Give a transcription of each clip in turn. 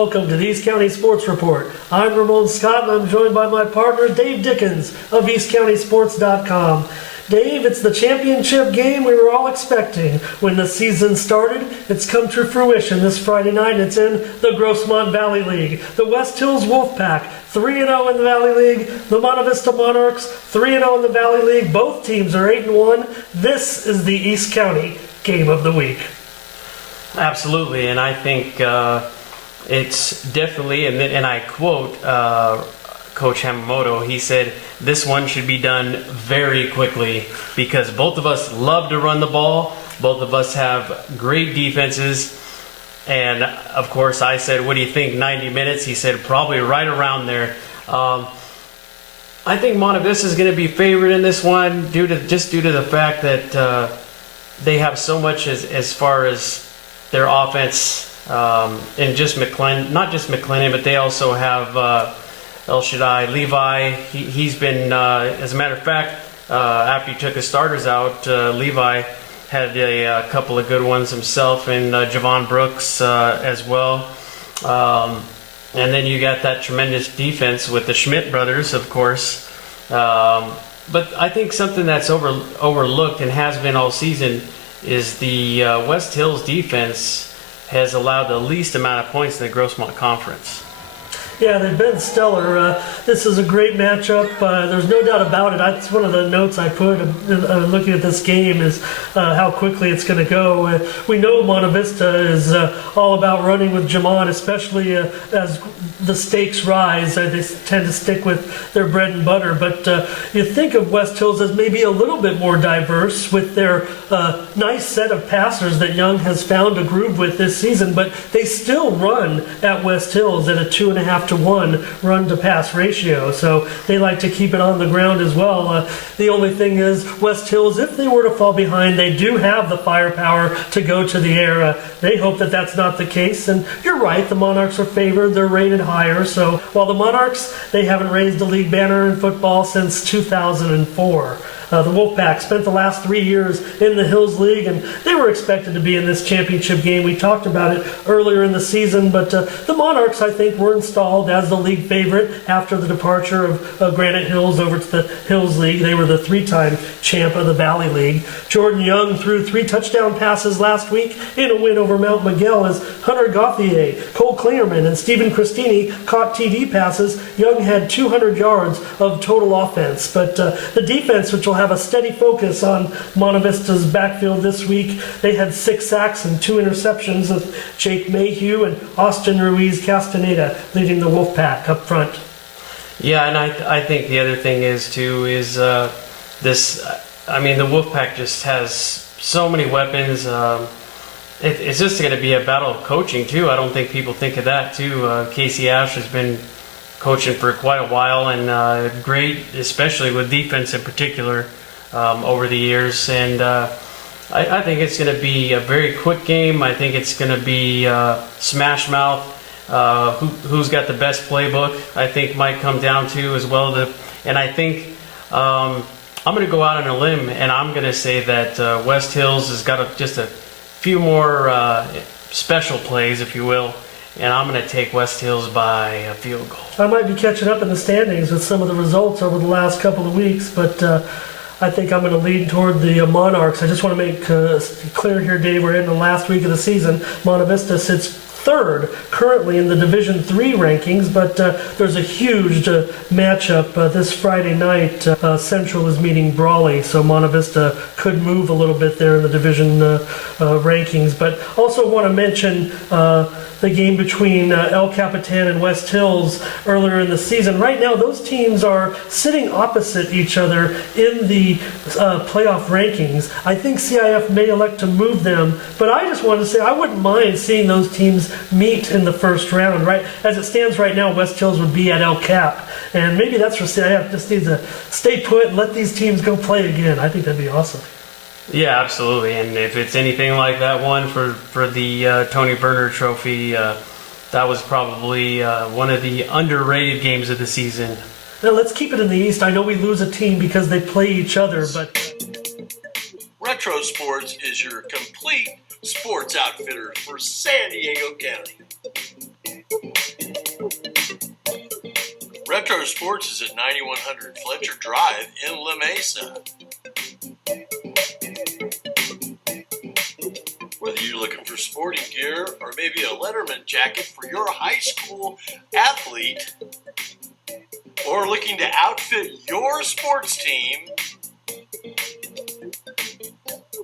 Welcome to the East County Sports Report. I'm Ramon Scott and I'm joined by my partner Dave Dickens of EastCountySports.com. Dave, it's the championship game we were all expecting when the season started. It's come to fruition this Friday night. It's in the Grossmont Valley League. The West Hills Wolfpack, 3-0 in the Valley League. The Monte Vista Monarchs, 3-0 in the Valley League. Both teams are 8-1. This is the East County Game of the Week. Absolutely, and I think it's definitely, and I quote Coach Hamamoto, he said, this one should be done very quickly because both of us love to run the ball. Both of us have great defenses. And, of course, I said, what do you think, 90 minutes? He said, probably right around there. I think Monte Vista is going to be favored in this one due to the fact that they have so much as far as their offense and just McClendon, not just McClendon, but they also have El Shaddai, Levi. He's been, as a matter of fact, after he took his starters out, Levi had a couple of good ones himself, and Javon Brooks as well. And then you got that tremendous defense with the Schmidt brothers, of course. But I think something that's overlooked and has been all season is the West Hills defense has allowed the least amount of points in the Grossmont Conference. Yeah, they've been stellar. This is a great matchup. There's no doubt about it. That's one of the notes I put looking at this game is how quickly it's going to go. We know Monte Vista is all about running with Jamon, especially as the stakes rise. They tend to stick with their bread and butter. But you think of West Hills as maybe a little bit more diverse with their nice set of passers that Young has found a groove with this season. But they still run at West Hills at a 2.5 to 1 run to pass ratio, so they like to keep it on the ground as well. The only thing is West Hills, if they were to fall behind, they do have the firepower to go to the air. They hope that that's not the case, and you're right, the Monarchs are favored. They're rated higher, so while the Monarchs, they haven't raised a league banner in football since 2004. The Wolfpack spent the last 3 years in the Hills League, and they were expected to be in this championship game. We talked about it earlier in the season, but the Monarchs, I think, were installed as the league favorite after the departure of Granite Hills over to the Hills League. They were the 3-time champ of the Valley League. Jordan Young threw 3 touchdown passes last week in a win over Mount Miguel as Hunter Gauthier, Cole Clearman, and Stephen Christini caught TD passes. Young had 200 yards of total offense, but the defense, which will have a steady focus on Monte Vista's backfield this week. They had 6 sacks and 2 interceptions with Jake Mayhew and Austin Ruiz Castaneda leading the Wolfpack up front. Yeah, and I think the other thing is this. I mean, the Wolfpack just has so many weapons. It's just going to be a battle of coaching too. I don't think people think of that too. Casey Ash has been coaching for quite a while, and great, especially with defense in particular, over the years. And I think it's going to be a very quick game. I think it's going to be smash mouth. Who's got the best playbook, I think, might come down to as well. And I think I'm going to go out on a limb, and I'm going to say that West Hills has got just a few more special plays, if you will. And I'm going to take West Hills by a field goal. I might be catching up in the standings with some of the results over the last couple of weeks, but I think I'm going to lean toward the Monarchs. I just want to make clear here, Dave, we're in the last week of the season. Monte Vista sits 3rd currently in the Division III rankings, but there's a huge matchup this Friday night. Central is meeting Brawley, so Monte Vista could move a little bit there in the division rankings. But also want to mention the game between El Capitan and West Hills earlier in the season. Right now, those teams are sitting opposite each other in the playoff rankings. I think CIF may elect to move them, but I just wanted to say I wouldn't mind seeing those teams meet in the first round. Right as it stands right now, West Hills would be at El Cap, and maybe that's for CIF. Just needs to stay put and let these teams go play again. I think that'd be awesome. Yeah, absolutely. And if it's anything like that one for the Tony Berner Trophy, that was probably one of the underrated games of the season. Now let's keep it in the East. I know we lose a team because they play each other, but Retro Sports is your complete sports outfitter for San Diego County. Retro Sports is at 9100 Fletcher Drive in La Mesa. Whether you're looking for sporting gear or maybe a Letterman jacket for your high school athlete, or looking to outfit your sports team,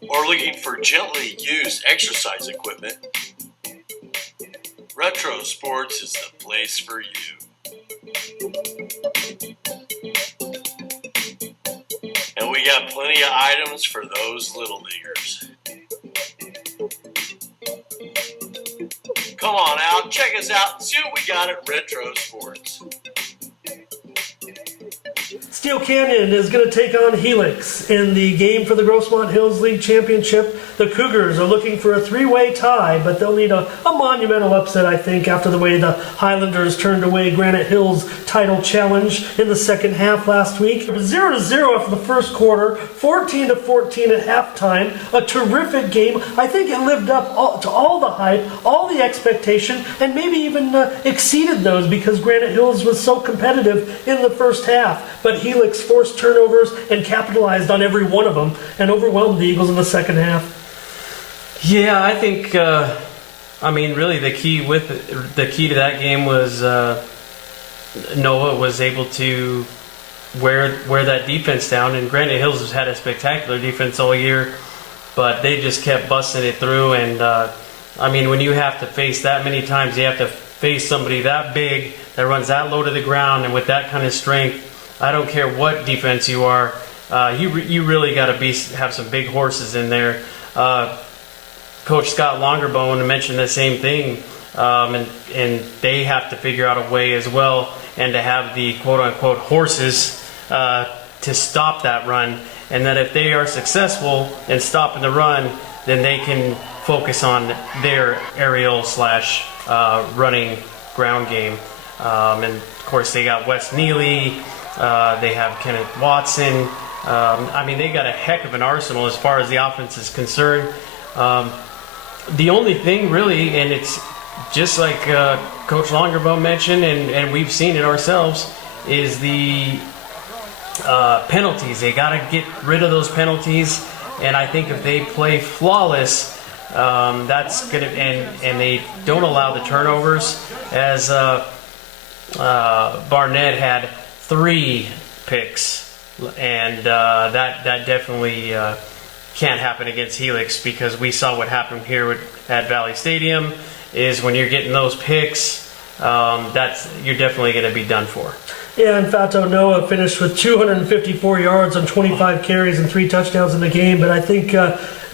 or looking for gently used exercise equipment, Retro Sports is the place for you. And we got plenty of items for those little leaguers. Come on out, check us out, and see what we got at Retro Sports. Steel Canyon is going to take on Helix in the game for the Grossmont Hills League Championship. The Cougars are looking for a three-way tie, but they'll need a monumental upset, I think, after the way the Highlanders turned away Granite Hills title challenge in the second half last week. It was 0-0 after the first quarter, 14-14 at halftime. A terrific game. I think it lived up to all the hype, all the expectation, and maybe even exceeded those because Granite Hills was so competitive in the first half. But Helix forced turnovers and capitalized on every one of them and overwhelmed the Eagles in the second half. Yeah, I think. Really, the key to that game was Noah was able to wear that defense down, and Granite Hills has had a spectacular defense all year, but they just kept busting it through. And when you have to face that many times, you have to face somebody that big that runs that low to the ground, and with that kind of strength. I don't care what defense you are, you really got to have some big horses in there. Coach Scott Longerbone mentioned the same thing, and they have to figure out a way as well, and to have the quote-unquote horses to stop that run, and that if they are successful in stopping the run, then they can focus on their aerial / running ground game. And of course, they got Wes Neely. They have Kenneth Watson. They got a heck of an arsenal as far as the offense is concerned. The only thing really, and it's just like Coach Longerbone mentioned, and we've seen it ourselves, is the penalties. They got to get rid of those penalties, and I think if they play flawless, that's gonna and they don't allow the turnovers, as Barnett had 3 picks, and that definitely can't happen against Helix, because we saw what happened here at Valley Stadium. Is when you're getting those picks, you're definitely going to be done for. Yeah, and Fato Noah finished with 254 yards on 25 carries and 3 touchdowns in the game, but I think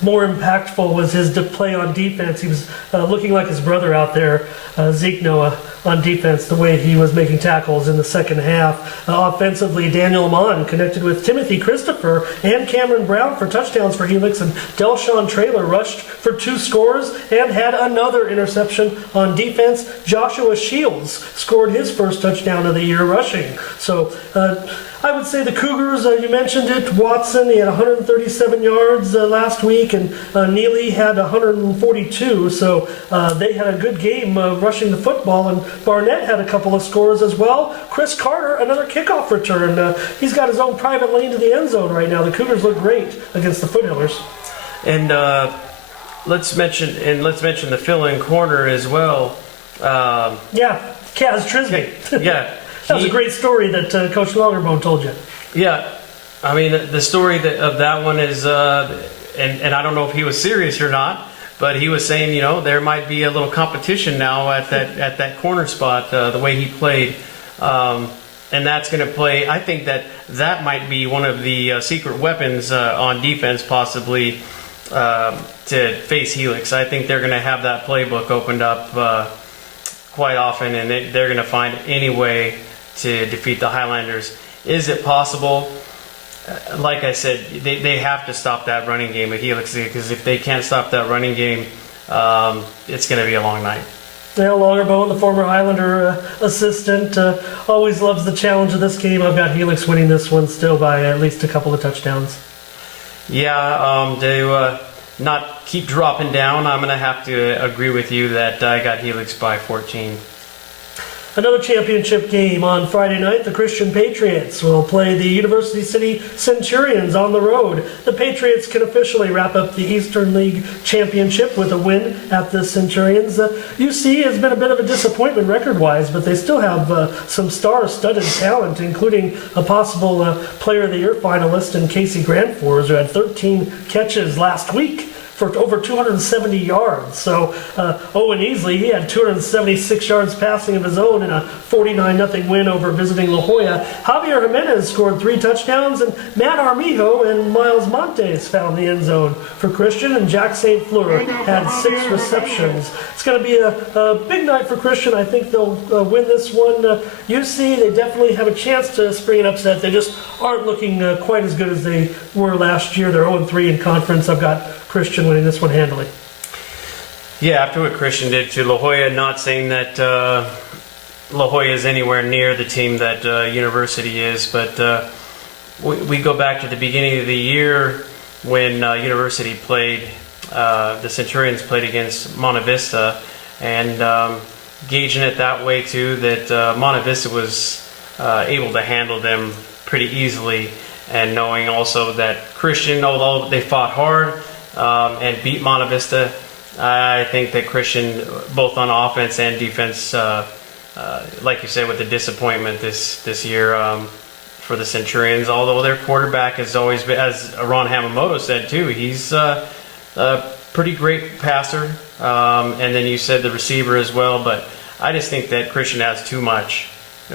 more impactful was his play on defense. He was looking like his brother out there, Zeke Noah, on defense, the way he was making tackles in the second half. Offensively, Daniel Amon connected with Timothy Christopher and Cameron Brown for touchdowns for Helix, and Delshawn Traylor rushed for 2 scores and had another interception on defense. Joshua Shields scored his first touchdown of the year rushing. So I would say the Cougars, you mentioned it, Watson, he had 137 yards last week, and Neely had 142, so they had a good game rushing the football, and Barnett had a couple of scores as well. Chris Carter, another kickoff return. He's got his own private lane to the end zone right now. The Cougars look great against the Foothillers. And let's mention the fill-in corner as well. Yeah, Kaz Trisby. Yeah. That was a great story that Coach Longerbone told you. Yeah, the story of that one is, and I don't know if he was serious or not, but he was saying, there might be a little competition now at that corner spot, the way he played, and that's going to play. I think that might be one of the secret weapons on defense, possibly to face Helix. I think they're going to have that playbook opened up quite often, and they're going to find any way to defeat the Highlanders. Is it possible? Like I said, they have to stop that running game of Helix, because if they can't stop that running game, it's going to be a long night. Dale Longerbone, the former Highlander assistant, always loves the challenge of this game. I've got Helix winning this one still by at least a couple of touchdowns. Yeah, to not keep dropping down, I'm going to have to agree with you that I got Helix by 14. Another championship game on Friday night. The Christian Patriots will play the University City Centurions on the road. The Patriots can officially wrap up the Eastern League Championship with a win at the Centurions. UC has been a bit of a disappointment record-wise, but they still have some star-studded talent, including a possible Player of the Year finalist in Casey Grandfors, who had 13 catches last week for over 270 yards. So Owen Easley, he had 276 yards passing of his own in a 49-0 win over visiting La Jolla. Javier Jimenez scored 3 touchdowns, and Matt Armijo and Miles Montes found the end zone for Christian, and Jack St. Fleur had 6 receptions. It's going to be a big night for Christian. I think they'll win this one. UC, they definitely have a chance to spring an upset. They just aren't looking quite as good as they were last year. They're 0-3 in conference. I've got Christian winning this one handily. Yeah, after what Christian did to La Jolla, not saying that La Jolla is anywhere near the team that University is, but we go back to the beginning of the year when University played, the Centurions played against Monte Vista, and gauging it that way too, that Monte Vista was able to handle them pretty easily, and knowing also that Christian, although they fought hard, and beat Monte Vista, I think that Christian, both on offense and defense, like you said, with the disappointment this year for the Centurions, although their quarterback has always been, as Ron Hamamoto said too, he's a pretty great passer, and then you said the receiver as well, but I just think that Christian has too much,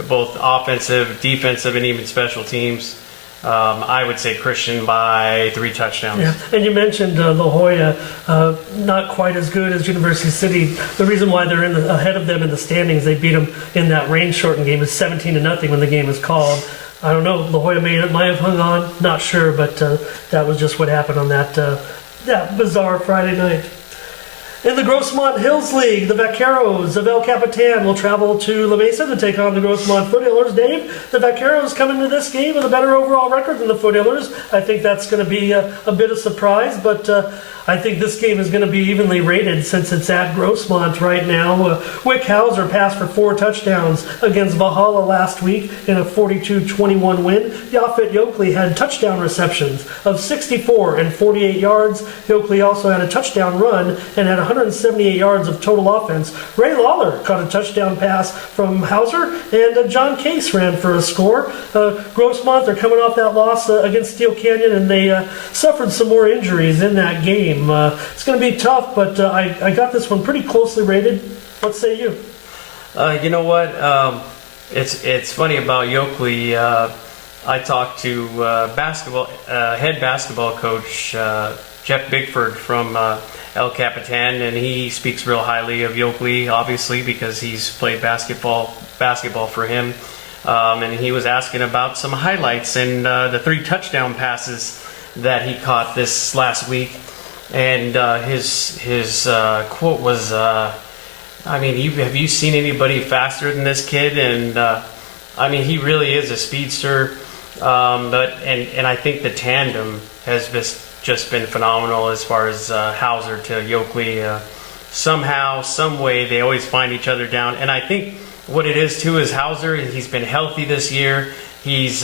both offensive, defensive, and even special teams. I would say Christian by 3 touchdowns. Yeah, and you mentioned La Jolla, not quite as good as University City. The reason why they're ahead of them in the standings, they beat them in that rain-shortened game, is 17-0 when the game is called. I don't know, La Jolla might have hung on, not sure, but that was just what happened on that bizarre Friday night. In the Grossmont Hills League, the Vaqueros of El Capitan will travel to La Mesa to take on the Grossmont Foothillers. Dave, the Vaqueros come into this game with a better overall record than the Foothillers. I think that's going to be a bit of surprise, but I think this game is going to be evenly rated since it's at Grossmont right now. Wick Hauser passed for 4 touchdowns against Valhalla last week in a 42-21 win. Yafet Yokley had touchdown receptions of 64 and 48 yards. Yokley also had a touchdown run and had 178 yards of total offense. Ray Lawler caught a touchdown pass from Hauser, and John Case ran for a score. Grossmont, they're coming off that loss against Steele Canyon, and they suffered some more injuries in that game. It's going to be tough, but I got this one pretty closely rated. What say you? You know what? It's funny about Yokley. I talked to head basketball coach Jeff Bigford from El Capitan, and he speaks real highly of Yokley, obviously, because he's played basketball for him. And he was asking about some highlights and the 3 touchdown passes that he caught this last week. And his quote was, I mean, have you seen anybody faster than this kid? And I mean, he really is a speedster. But I think the tandem has just been phenomenal as far as Hauser to Yokley. Somehow, some way, they always find each other down. And I think what it is too is Hauser. He's been healthy this year. He's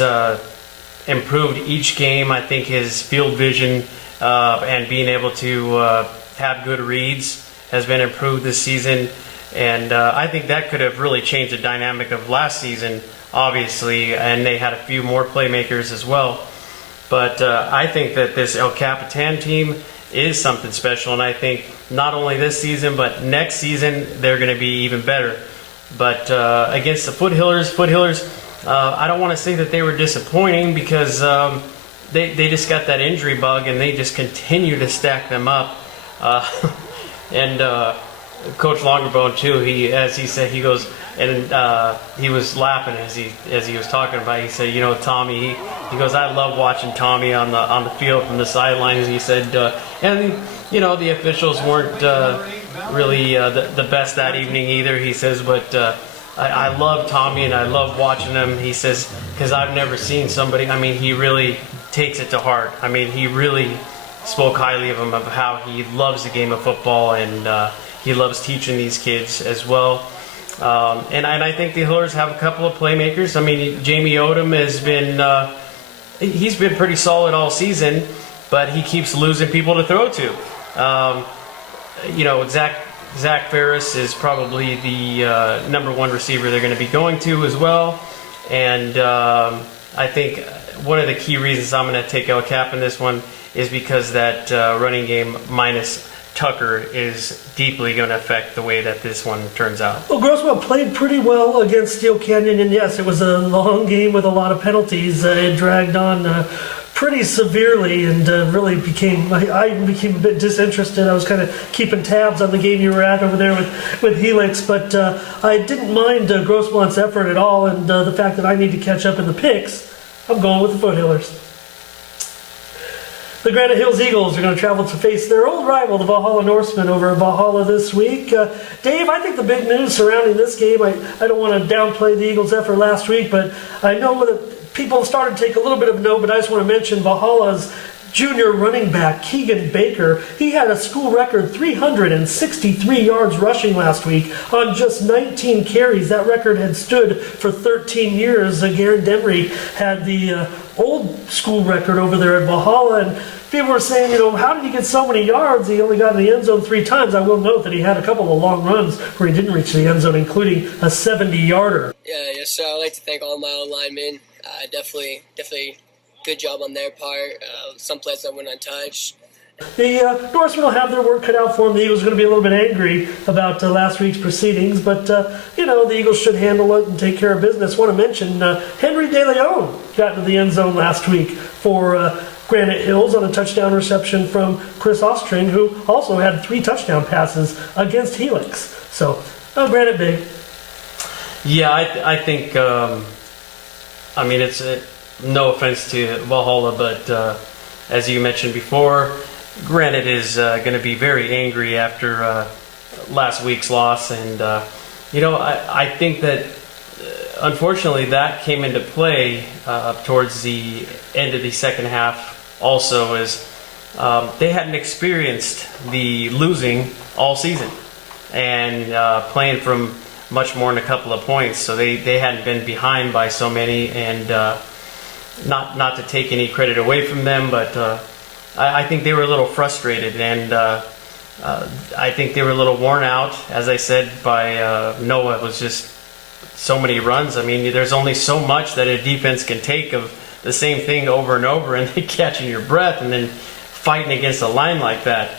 improved each game. I think his field vision and being able to have good reads has been improved this season, and I think that could have really changed the dynamic of last season, obviously, and they had a few more playmakers as well. But I think that this El Capitan team is something special, and I think not only this season, but next season, they're going to be even better. But against the Foothillers, I don't want to say that they were disappointing, because they just got that injury bug, and they just continue to stack them up. And Coach Longerbone too. As he said, he goes, and he was laughing as he was talking about it. He said, you know, Tommy. He goes, I love watching Tommy on the field from the sidelines. He said, and you know, the officials weren't really the best that evening either. He says, but I love Tommy and I love watching him. He says, because I've never seen somebody. I mean, he really takes it to heart. I mean, he really spoke highly of him, of how he loves the game of football, and he loves teaching these kids as well. And I think the Hillers have a couple of playmakers. I mean, Jamie Odom has been he's been pretty solid all season, but he keeps losing people to throw to. Zach Ferris is probably the number one receiver they're going to be going to as well. And I think one of the key reasons I'm going to take El Cap in this one is because that running game minus Tucker is deeply going to affect the way that this one turns out. Well, Grossman played pretty well against Steele Canyon, and yes, it was a long game with a lot of penalties. It dragged on pretty severely, and really I became a bit disinterested. I was kind of keeping tabs on the game you were at over there with Helix, but I didn't mind Grossmont's effort at all, and the fact that I need to catch up in the picks, I'm going with the Foothillers. The Granite Hills Eagles are going to travel to face their old rival, the Valhalla Norsemen, over at Valhalla this week. Dave, I think the big news surrounding this game, I don't want to downplay the Eagles' effort last week, but I know that people started to take a little bit of note, but I just want to mention Valhalla's junior running back, Keegan Baker. He had a school record 363 yards rushing last week on just 19 carries. That record had stood for 13 years. Garen Demery had the old school record over there at Valhalla, and people were saying, how did he get so many yards? He only got in the end zone 3 times. I will note that he had a couple of long runs where he didn't reach the end zone, including a 70-yarder. Yeah, so I'd like to thank all my linemen. Definitely good job on their part. Some plays that went untouched. The Norsemen will have their work cut out for them. The Eagles are going to be a little bit angry about last week's proceedings, but, the Eagles should handle it and take care of business. I want to mention Henry De Leon got into the end zone last week for Granite Hills on a touchdown reception from Chris Ostring, who also had 3 touchdown passes against Helix. So, Granite big. Yeah, I think, it's no offense to Valhalla, but as you mentioned before, Granite is going to be very angry after last week's loss. And, I think that unfortunately that came into play towards the end of the second half also, as they hadn't experienced the losing all season and playing from much more than a couple of points. So they hadn't been behind by so many, and not to take any credit away from them, but I think they were a little frustrated, and I think they were a little worn out, as I said, by Noah. It was just so many runs. I mean, there's only so much that a defense can take of the same thing over and over, and then catching your breath and then fighting against a line like that.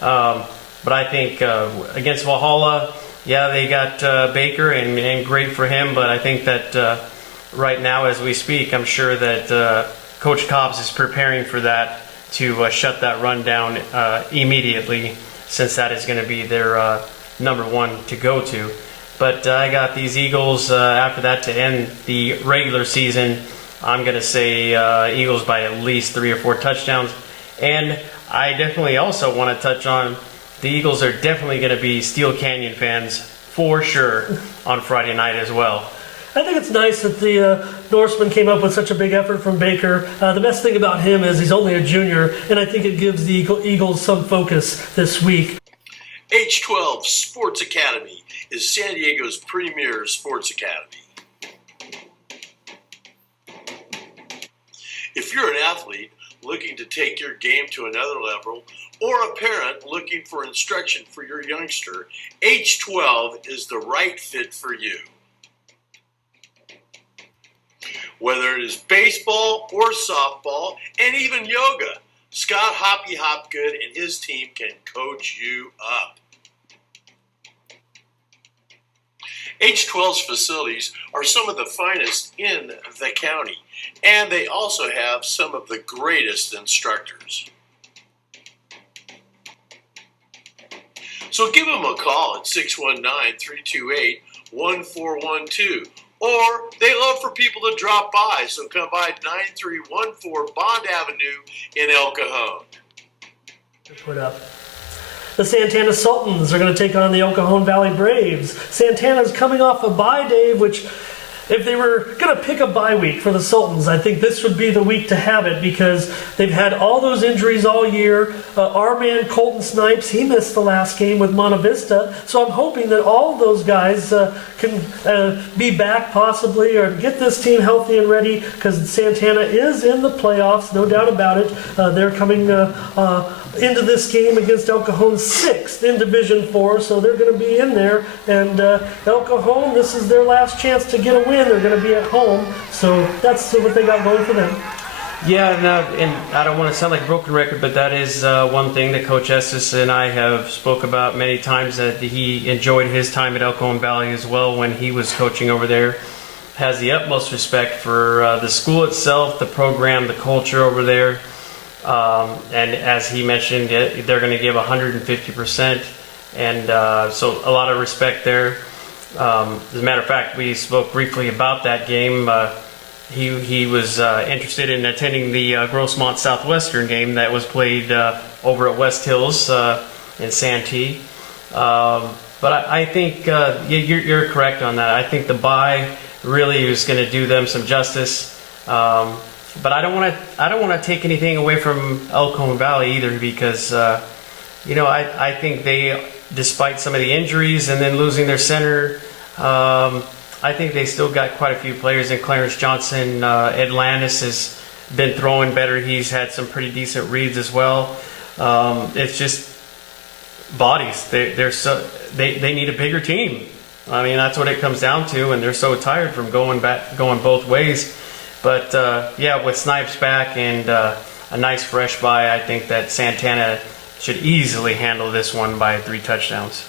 But I think against Valhalla, yeah, they got Baker, and great for him, but I think that right now as we speak, I'm sure that Coach Cobbs is preparing for that, to shut that run down immediately, since that is going to be their number one to go to. But I got these Eagles after that to end the regular season. I'm going to say Eagles by at least 3 or 4 touchdowns. And I definitely also want to touch on the Eagles are definitely going to be Steele Canyon fans for sure on Friday night as well. I think it's nice that the Norseman came up with such a big effort from Baker. The best thing about him is he's only a junior, and I think it gives the Eagles some focus this week. H12 Sports Academy is San Diego's premier sports academy. If you're an athlete looking to take your game to another level, or a parent looking for instruction for your youngster, H12 is the right fit for you. Whether it is baseball or softball, and even yoga, Scott Hoppy Hopgood and his team can coach you up. H12's facilities are some of the finest in the county, and they also have some of the greatest instructors. So give them a call at 619-328-1412. Or they love for people to drop by, so come by 9314 Bond Avenue in El Cajon. Put up. The Santana Sultans are going to take on the El Cajon Valley Braves. Santana's coming off a bye, Dave, which if they were going to pick a bye week for the Sultans, I think this would be the week to have it because they've had all those injuries all year. Our man Colton Snipes, he missed the last game with Monte Vista, so I'm hoping that all of those guys can be back possibly or get this team healthy and ready because Santana is in the playoffs, no doubt about it. They're coming into this game against El Cajon's 6th in Division 4, so they're going to be in there. And El Cajon, this is their last chance to get a win. They're going to be at home, so that's what they got going for them. Yeah, and I don't want to sound like a broken record, but that is one thing that Coach Estes and I have spoke about many times, that he enjoyed his time at El Cajon Valley as well when he was coaching over there. Has the utmost respect for the school itself, the program, the culture over there. And as he mentioned, they're going to give 150%, and so a lot of respect there. As a matter of fact, we spoke briefly about that game. He was interested in attending the Grossmont Southwestern game that was played over at West Hills in Santee. But I think you're correct on that. I think the bye really is going to do them some justice. But I don't want to take anything away from El Cajon Valley either, because I think they, despite some of the injuries and then losing their center, I think they still got quite a few players. And Clarence Johnson, Atlantis has been throwing better. He's had some pretty decent reads as well. It's just bodies. They need a bigger team. I mean, that's what it comes down to, and they're so tired from going both ways. But with Snipes back and a nice fresh bye, I think that Santana should easily handle this one by 3 touchdowns.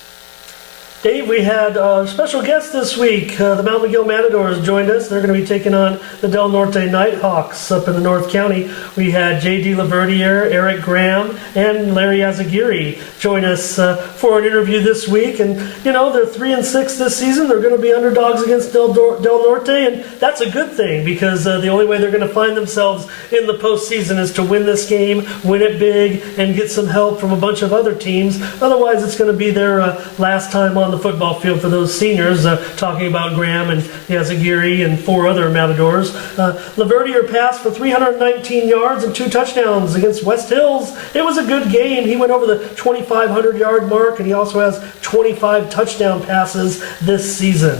Dave, we had a special guest this week. The Mount Miguel Matadors joined us. They're going to be taking on the Del Norte NightHawks up in the North County. We had J.D. Laverdiere, Eric Graham, and Larry Azagiri join us for an interview this week. And, they're 3-6 this season. They're going to be underdogs against Del Norte, and that's a good thing because the only way they're going to find themselves in the postseason is to win this game, win it big, and get some help from a bunch of other teams. Otherwise, it's going to be their last time on the football field for those seniors, talking about Graham and Yazagiri and 4 other Matadors. Laverdiere passed for 319 yards and 2 touchdowns against West Hills. It was a good game. He went over the 2,500-yard mark, and he also has 25 touchdown passes this season.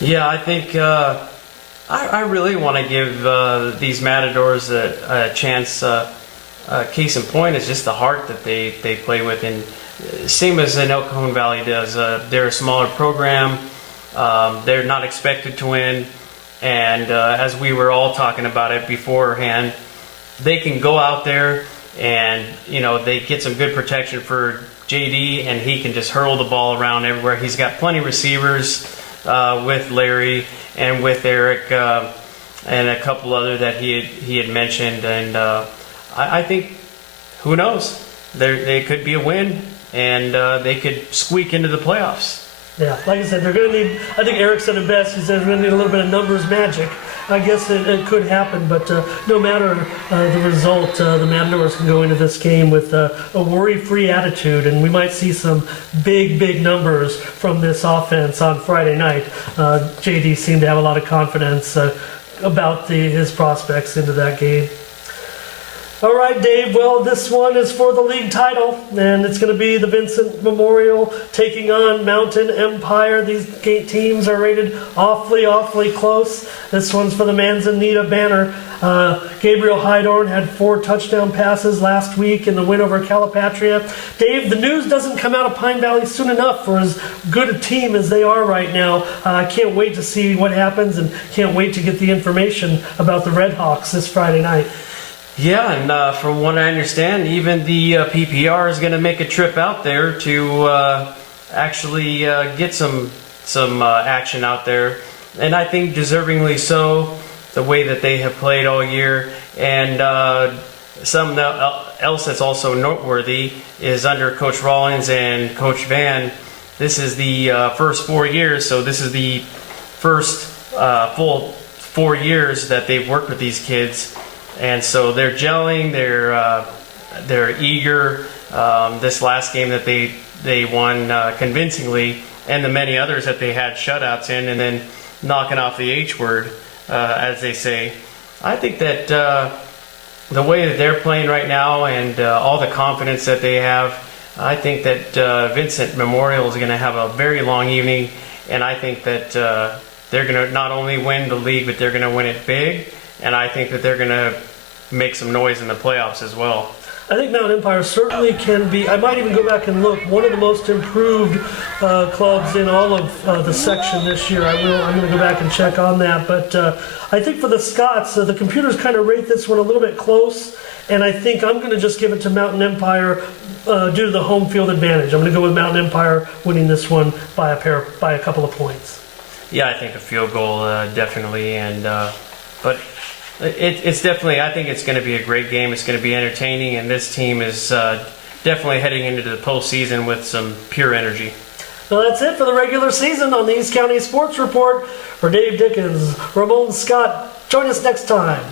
Yeah, I think I really want to give these Matadors a chance. Case in point is just the heart that they play with, and same as in El Cajon Valley does. They're a smaller program. They're not expected to win. And as we were all talking about it beforehand, they can go out there and, they get some good protection for JD, and he can just hurl the ball around everywhere. He's got plenty of receivers with Larry and with Eric and a couple other that he had mentioned. And I think, who knows? They could be a win, and they could squeak into the playoffs. Yeah, like I said, they're going to need, I think Eric said it best, he said they're going to need a little bit of numbers magic. I guess it could happen, but no matter the result, the Matadors can go into this game with a worry-free attitude, and we might see some big numbers from this offense on Friday night. JD seemed to have a lot of confidence about his prospects into that game. All right, Dave. Well, this one is for the league title, and it's going to be the Vincent Memorial taking on Mountain Empire. These teams are rated awfully close. This one's for the Manzanita banner. Gabriel Hydorn had 4 touchdown passes last week in the win over Calipatria. Dave, the news doesn't come out of Pine Valley soon enough for as good a team as they are right now. I can't wait to see what happens, and can't wait to get the information about the Red Hawks this Friday night. Yeah, and from what I understand, even the PPR is going to make a trip out there to actually get some action out there, and I think deservingly so, the way that they have played all year. And something else that's also noteworthy is under Coach Rollins and Coach Van, this is the first 4 years, so this is the first full 4 years that they've worked with these kids. And so they're gelling, they're eager. This last game that they won convincingly, and the many others that they had shutouts in, and then knocking off the H word, as they say. I think that the way that they're playing right now and all the confidence that they have, I think that Vincent Memorial is going to have a very long evening, and I think that they're going to not only win the league, but they're going to win it big, and I think that they're going to make some noise in the playoffs as well. I think Mountain Empire certainly can be, I might even go back and look, one of the most improved clubs in all of the section this year. I'm going to go back and check on that. But I think for the Scots, the computers kind of rate this one a little bit close. And I think I'm going to just give it to Mountain Empire due to the home field advantage. I'm going to go with Mountain Empire winning this one by a couple of points. Yeah, I think a field goal definitely. But it's definitely, I think it's going to be a great game. It's going to be entertaining, and this team is definitely heading into the postseason with some pure energy. Well, that's it for the regular season on the East County Sports Report. For Dave Dickens, Ramon Scott, join us next time.